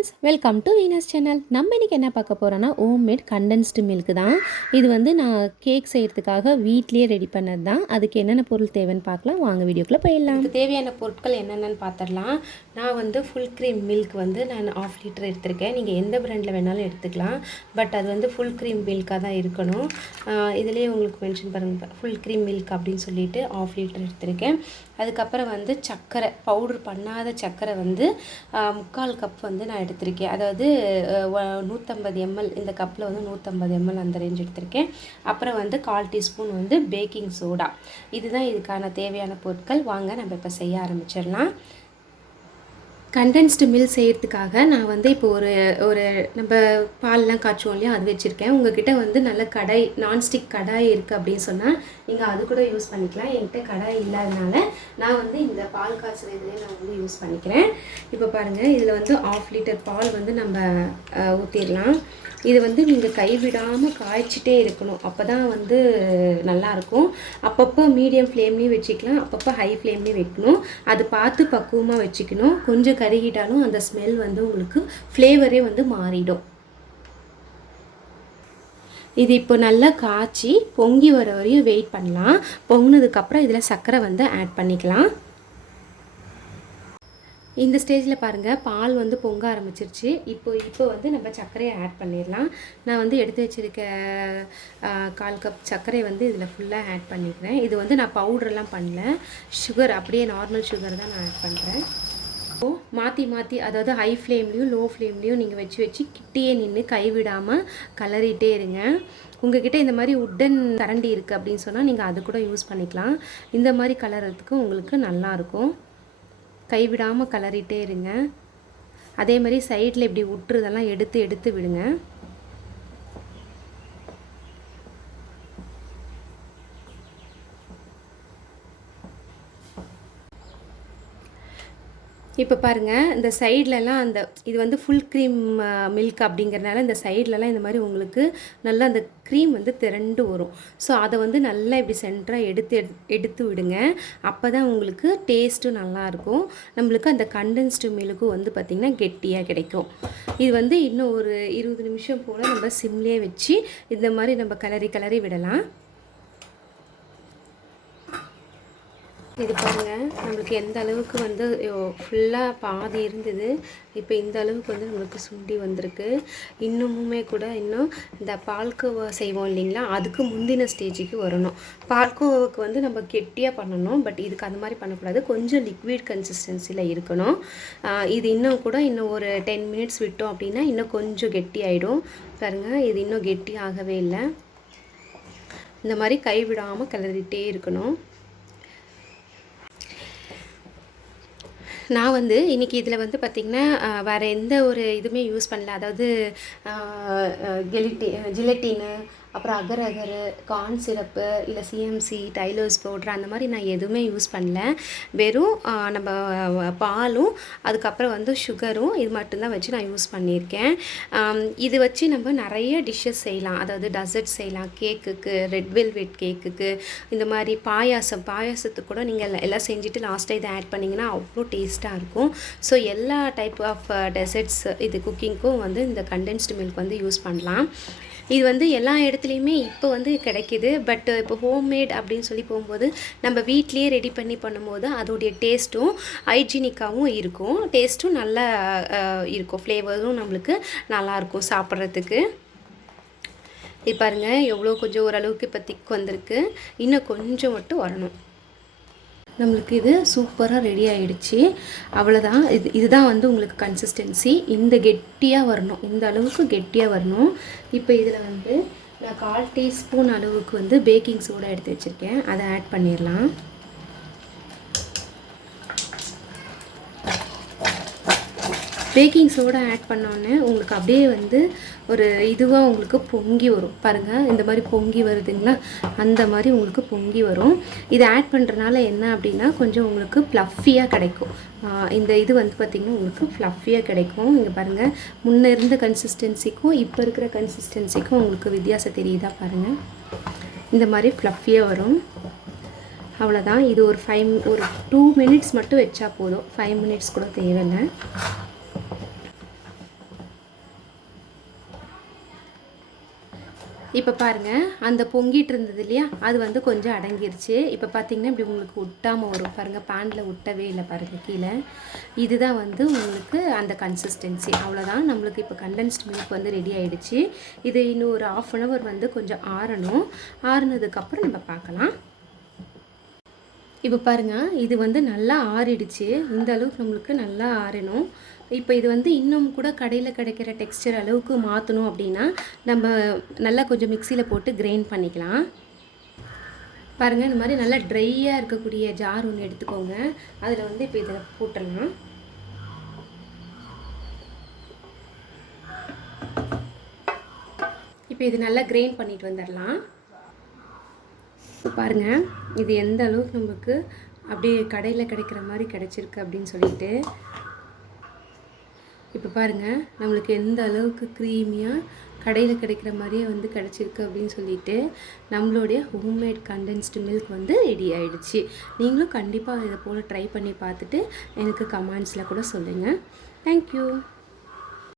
Friends welcome to Venus channel நம்ம இன்றைக்கி என்ன பார்க்க போகிறோன்னா ஹோம் மேட் கண்டென்ஸ்டு மில்க் தான். இது வந்து நான் கேக் செய்கிறதுக்காக வீட்லேயே ரெடி பண்ணது தான். அதுக்கு என்னென்ன பொருள் தேவைன்னு பார்க்கலாம். வாங்க வீடியோக்குள்ளே போயிடலாம். அதுக்கு தேவையான பொருட்கள் என்னென்னு பார்த்துடலாம். நான் வந்து ஃபுல் க்ரீம் மில்க் வந்து நான் ஆஃப் லிட்டர் எடுத்திருக்கேன். நீங்கள் எந்த ப்ராண்டில் வேணாலும் எடுத்துக்கலாம். பட் அது வந்து ஃபுல் க்ரீம் மில்காக தான் இருக்கணும். இதுலேயே உங்களுக்கு மென்ஷன் பண்ணுங்கள் ஃபுல் க்ரீம் மில்க் அப்படின்னு சொல்லிட்டு ஆஃப் லிட்டர் எடுத்திருக்கேன். அதுக்கப்புறம் வந்து சர்க்கரை பவுடர் பண்ணாத சர்க்கரை வந்து முக்கால் கப் வந்து நான் எடுத்திருக்கேன். அதாவது நூற்றம்பது எம்எல் இந்த கப்பில் வந்து நூற்றம்பது எம்எல் அந்த ரேஞ்ச் எடுத்திருக்கேன். அப்புறம் வந்து கால் டீஸ்பூன் வந்து பேக்கிங் சோடா இதுதான் இதுக்கான தேவையான பொருட்கள். வாங்க நம்ம இப்போ செய்ய ஆரம்பிச்சிடலாம். கண்டென்ஸ்டு மில் செய்கிறதுக்காக நான் வந்து இப்போ ஒரு ஒரு நம்ம பால்லாம் காய்ச்சுவோம் இல்லையா அது வச்சுருக்கேன். உங்ககிட்ட வந்து நல்ல கடாய் நான்ஸ்டிக் கடாய் இருக்குது அப்படின்னு சொன்னால் நீங்கள் அது கூட யூஸ் பண்ணிக்கலாம். என்கிட்ட கடாய் இல்லாதனால நான் வந்து இந்த பால் காய்ச்சல் இதிலே நான் வந்து யூஸ் பண்ணிக்கிறேன். இப்போ பாருங்கள் இதில் வந்து ஆஃப் லிட்டர் பால் வந்து நம்ம ஊற்றிடலாம் இது வந்து நீங்கள் கைவிடாமல் காய்ச்சிட்டே இருக்கணும். அப்போ தான் வந்து நல்லாயிருக்கும் அப்பப்போ மீடியம் ஃப்ளேம்லேயும் வச்சுக்கலாம். அப்பப்போ ஹை ஃப்ளேம்லேயும் வைக்கணும். அது பார்த்து பக்குவமாக வச்சுக்கணும். கொஞ்சம் கருகிட்டாலும் அந்த ஸ்மெல் வந்து உங்களுக்கு ஃப்ளேவரே வந்து மாறிடும். இது இப்போ நல்லா காய்ச்சி பொங்கி வர வரையும் வெயிட் பண்ணலாம். பொங்கினதுக்கப்புறம் இதில் சர்க்கரை வந்து ஆட் பண்ணிக்கலாம். இந்த ஸ்டேஜில் பாருங்கள் பால் வந்து பொங்க ஆரம்பிச்சிருச்சு. இப்போ இப்போ வந்து நம்ம சர்க்கரையை ஆட் பண்ணிடலாம். நான் வந்து எடுத்து வச்சிருக்க கால் கப் சர்க்கரை வந்து இதில் ஃபுல்லாக ஆட் பண்ணிக்கிறேன். இது வந்து நான் பவுடர்லாம் பண்ணல. சுகர் அப்படியே நார்மல் சுகர் தான் நான் ஆட் பண்ணுறேன் இப்போது மாற்றி மாற்றி அதாவது ஹை ஃப்ளேம்லேயும் லோ ஃப்ளேம்லேயும் நீங்கள் வச்சு வச்சு கிட்டேயே நின்று கைவிடாமல் கலரிட்டே இருங்க. உங்ககிட்ட இந்த மாதிரி உட்டன் கரண்டி இருக்குது அப்படின்னு சொன்னால் நீங்கள் அது கூட யூஸ் பண்ணிக்கலாம். இந்த மாதிரி கலர்றதுக்கு உங்களுக்கு நல்லாயிருக்கும் கைவிடாமல் கலரிட்டே இருங்க. அதே மாதிரி சைடில் இப்படி விட்டுறதெல்லாம் எடுத்து எடுத்து விடுங்க. இப்போ பாருங்கள் இந்த சைட்லலாம் அந்த இது வந்து ஃபுல் க்ரீம் மில்க் அப்படிங்கிறதுனால இந்த சைட்லலாம் இந்த மாதிரி உங்களுக்கு நல்லா அந்த க்ரீம் வந்து திரண்டு வரும். ஸோ அதை வந்து நல்லா இப்படி சென்டராக எடுத்து எடு- எடுத்து விடுங்க. அப்போ தான் உங்களுக்கு டேஸ்ட்டும் நல்லாயிருக்கும் நம்மளுக்கு அந்த கண்டென்ஸ்டு மில்க்கும் வந்து பார்த்திங்கன்னா கெட்டியாக கிடைக்கும். இது வந்து இன்னும் ஒரு இருபது நிமிஷம் போல் நம்ம சிம்லேயே வச்சு இந்த மாதிரி நம்ம கலரி கலரி விடலாம். இது பாருங்கள் நம்மளுக்கு எந்த அளவுக்கு வந்து ஃபுல்லாக பாதி இருந்தது. இப்போ இந்த அளவுக்கு வந்து நம்மளுக்கு சுண்டி வந்திருக்கு. இன்னுமுமே கூட இன்னும் இந்த பால்கோவா செய்வோம் இல்லைங்களா? அதுக்கு முந்தின ஸ்டேஜுக்கு வரணும். பால்கோவாவுக்கு வந்து நம்ம கெட்டியாக பண்ணணும் பட் இதுக்கு அந்த மாதிரி பண்ணக்கூடாது. கொஞ்சம் லிக்விட் கன்சிஸ்டன்சியில் இருக்கணும். இது இன்னும் கூட இன்னும் ஒரு டென் மினிட்ஸ் விட்டோம் அப்படின்னா இன்னும் கொஞ்சம் கெட்டி ஆகிடும் பாருங்கள் இது இன்னும் கெட்டி ஆகவே இல்லை. இந்த மாதிரி கைவிடாமல் கிளறிட்டே இருக்கணும். நான் வந்து இன்றைக்கி இதில் வந்து பார்த்திங்கன்னா வேறு எந்த ஒரு இதுவுமே யூஸ் பண்ணல. அதாவது கெலிட்டி ஜிலட்டின்னு அப்புறம் அகர் அகரு கார்ன் சிரப்பு இல்லை சிஎம்சி டைலர்ஸ் பவுட்ரு அந்த மாதிரி நான் எதுவுமே யூஸ் பண்ணல. வெறும் நம்ம பாலும் அதுக்கப்புறம் வந்து சுகரும் இது மட்டும்தான் வச்சு நான் யூஸ் பண்ணியிருக்கேன். இது வச்சு நம்ம நிறைய டிஷ்ஷஸ் செய்யலாம். அதாவது டசர்ட் செய்யலாம். கேக்குக்கு ரெட் வெல்வெட் கேக்குக்கு இந்த மாதிரி பாயாசம். பாயாசத்துக்கு கூட நீங்கள் எல்லாம் எல்லாம் செஞ்சுட்டு லாஸ்ட்டாக இதை ஆட் பண்ணிங்கன்னா அவ்வளோ டேஸ்ட்டாக இருக்கும். ஸோ எல்லா டைப் ஆஃப் டெசர்ட்ஸ் இது குக்கிங்க்கும் வந்து இந்த கண்டென்ஸ்டு மில்க் வந்து யூஸ் பண்ணலாம். இது வந்து எல்லா இடத்துலையுமே இப்போ வந்து கிடைக்கிது. பட் இப்போ ஹோம்மேட் அப்படின்னு சொல்லி போகும்போது நம்ம வீட்லேயே ரெடி பண்ணி பண்ணும்போது அதோடைய டேஸ்ட்டும் ஹைஜீனிக்காகவும் இருக்கும். டேஸ்ட்டும் நல்லா இருக்கும். ஃப்ளேவரும் நம்மளுக்கு நல்லாயிருக்கும் சாப்பிட்றதுக்கு. இது பாருங்கள் எவ்வளோ கொஞ்சம் ஓரளவுக்கு இப்போ திக் வந்திருக்கு. இன்னும் கொஞ்சம் மட்டும் வரணும். நம்மளுக்கு இது சூப்பராக ரெடி ஆகிடுச்சி அவ்வளோதான் இது இதுதான் வந்து உங்களுக்கு கன்சிஸ்டன்சி இந்த கெட்டியாக வரணும். இந்த அளவுக்கு கெட்டியாக வரணும். இப்போ இதில் வந்து நான் கால் டீஸ்பூன் அளவுக்கு வந்து பேக்கிங் சோடா எடுத்து வச்சுருக்கேன். அதை ஆட் பண்ணிடலாம். பேக்கிங் சோடா ஆட் பண்ணோன்னே உங்களுக்கு அப்படியே வந்து ஒரு இதுவாக உங்களுக்கு பொங்கி வரும். பாருங்கள் இந்த மாதிரி பொங்கி வருதுங்களா? அந்த மாதிரி உங்களுக்கு பொங்கி வரும். இதை ஆட் பண்ணுறனால என்ன அப்படின்னா கொஞ்சம் உங்களுக்கு ப்ளஃபியாக கிடைக்கும். இந்த இது வந்து பார்த்திங்கன்னா உங்களுக்கு ஃப்ளஃபியாக கிடைக்கும். இங்கே பாருங்கள் முன்னே இருந்த கன்சிஸ்டன்சிக்கும் இப்போ இருக்கிற கன்சிஸ்டன்சிக்கும் உங்களுக்கு வித்தியாசம் தெரியுதா பாருங்கள் இந்த மாதிரி ஃப்ளஃபியாக வரும். அவ்வளோதான் இது ஒரு ஃபைவ் ஒரு டூ மினிட்ஸ் மட்டும் வச்சா போதும். ஃபைவ் மினிட்ஸ் கூட தேவையில்லை. இப்போ பாருங்கள் அந்த பொங்கிட்டு இருந்தது இல்லையா? அது வந்து கொஞ்சம் அடங்கிருச்சு. இப்போ பார்த்திங்கன்னா இப்படி உங்களுக்கு ஒட்டாமல் வரும். பாருங்கள் பேனில் ஒட்டவே இல்லை பாருங்கள் கீழே. இதுதான் வந்து உங்களுக்கு அந்த கன்சிஸ்டன்சி அவ்வளோதான் நம்மளுக்கு இப்போ கண்டென்ஸ்ட் மில்க் வந்து ரெடி ஆகிடுச்சு இது இன்னும் ஒரு ஆஃப் அன் ஹவர் வந்து கொஞ்சம் ஆறணும். ஆறுனதுக்கப்புறம் நம்ம பார்க்கலாம். இப்போ பாருங்க இது வந்து நல்லா ஆறிடுச்சு. இந்த அளவுக்கு நம்மளுக்கு நல்லா ஆறணும். இப்போ இது வந்து இன்னும் கூட கடையில் கிடைக்கிற டெக்ஸ்டர் அளவுக்கு மாற்றணும் அப்படின்னா நம்ம நல்லா கொஞ்சம் மிக்சியில் போட்டு கிரைண்ட் பண்ணிக்கலாம். பாருங்கள் இந்த மாதிரி நல்லா ட்ரையாக இருக்கக்கூடிய ஜார் ஒன்று எடுத்துக்கோங்க. அதில் வந்து இப்போ இதில் போட்டுடலாம். இப்போ இது நல்லா கிரைண்ட் பண்ணிட்டு வந்துடலாம். இப்போ பாருங்கள் இது எந்த அளவுக்கு நமக்கு அப்படியே கடையில் கிடைக்கிற மாதிரி கிடச்சிருக்கு அப்படின்னு சொல்லிட்டு இப்போ பாருங்கள் நம்மளுக்கு எந்த அளவுக்கு க்ரீமியாக கடையில் கிடைக்கிற மாதிரியே வந்து கிடச்சிருக்கு அப்படின்னு சொல்லிட்டு நம்மளுடைய ஹோம்மேட் கண்டென்ஸ்டு மில்க் வந்து ரெடி ஆகிடுச்சு நீங்களும் கண்டிப்பாக இதை போல் ட்ரை பண்ணி பார்த்துட்டு எனக்கு கமெண்ட்ஸில் கூட சொல்லுங்கள் தேங்க்யூ